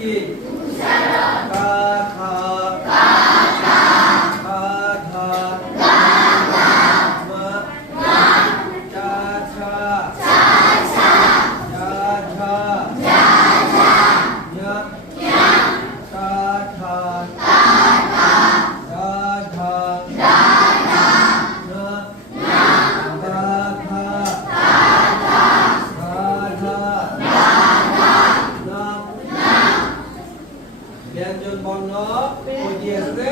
কি কা খা খা ঘা মা চা ছা ঝা ঝা ঞা টা ঠা ধা ধা না ধা ধা ধা ধা না ব্যঞ্জন বর্ণ কয়টি আছে?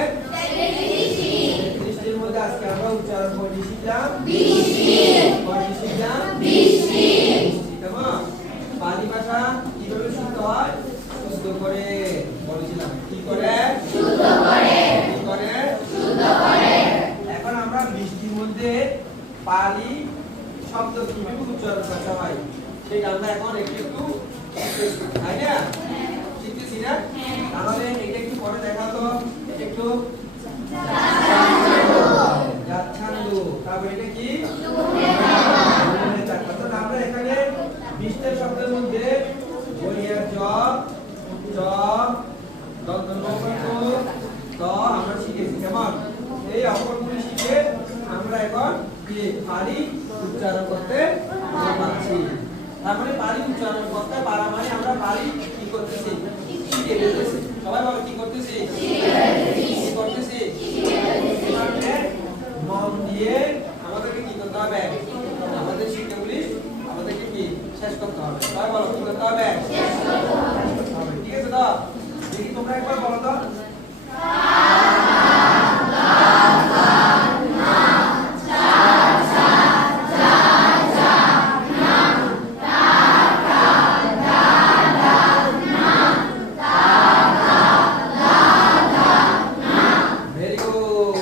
33টির মধ্যে আজকে আমরা উচ্চারণ কয়টি শিখলাম? 20টি। কয়টি শিখলাম? 20টি। কেমন? পালি ভাষা কিভাবে শুদ্ধ হয়? শুদ্ধ করে বলেছিলাম। কি করে? শুদ্ধ করে। কি করে? শুদ্ধ করে। এখন আমরা 20টির মধ্যে পালি শব্দ কিভাবে উচ্চারণ করতে হয় সেটা আমরা এখন একটু শিখতেছি, তাই না? শিখতেছি না? তাহলে এটা একটু পরে দেখাও তো। এটা একটু যাচ্ছান্দু। তারপর এটা কি? আমরা এখানে 20টা শব্দের মধ্যে বলিয়ার জ চ দ আমরা শিখেছি। কেমন? এই অক্ষরগুলি শিখে আমরা এখন কি পারি উচ্চারণ করতে পারছি। তার মানে পারি উচ্চারণ করতে পারা মানে আমরা পারি কি করতেছি? শিখে ফেলতেছি। সবাই বলো কি করতেছি? কি করতেছি? মন দিয়ে আমাদেরকে কি করতে হবে? আমাদের শিক্ষাগুলি আমাদেরকে কি শেষ করতে হবে। সবাই বলো কি করতে হবে? শেষ করতে হবে। ঠিক আছে তো? দেখি তোমরা একবার বলো তো। Very good.